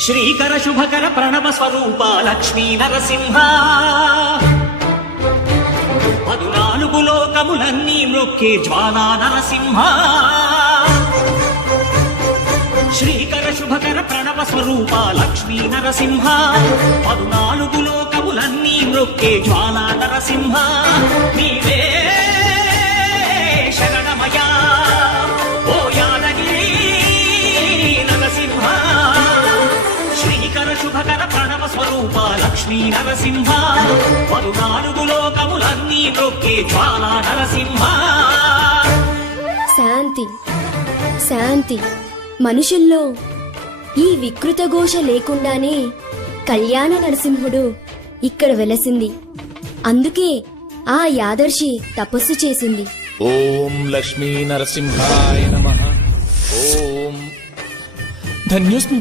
శ్రీకర శుభకర ప్రణవ స్వరూప లక్ష్మీ నరసింహ 14 లోకములన్నీ మ్రొక్కే జ్వాలా నరసింహ శ్రీకర శుభకర ప్రణవ స్వరూప లక్ష్మీ నరసింహ 14 లోకములన్నీ మ్రొక్కే జ్వాలా నరసింహ నీవే శరణమయా ఓ యాదగిరి నరసింహ శ్రీకర శుభకర ప్రణవ స్వరూప లక్ష్మీ నరసింహ 14 లోకములన్నీ మ్రొక్కే జ్వాలా నరసింహ. శాంతి శాంతి. మనుషుల్లో ఈ వికృత ఘోష లేకుండానే కళ్యాణ నరసింహుడు ఇక్కడ వెలసింది. అందుకే ఆ యాదర్శి తపస్సు చేసింది. ఓం లక్ష్మీ నరసింహాయ నమః. ఓం ధన్యోస్మి.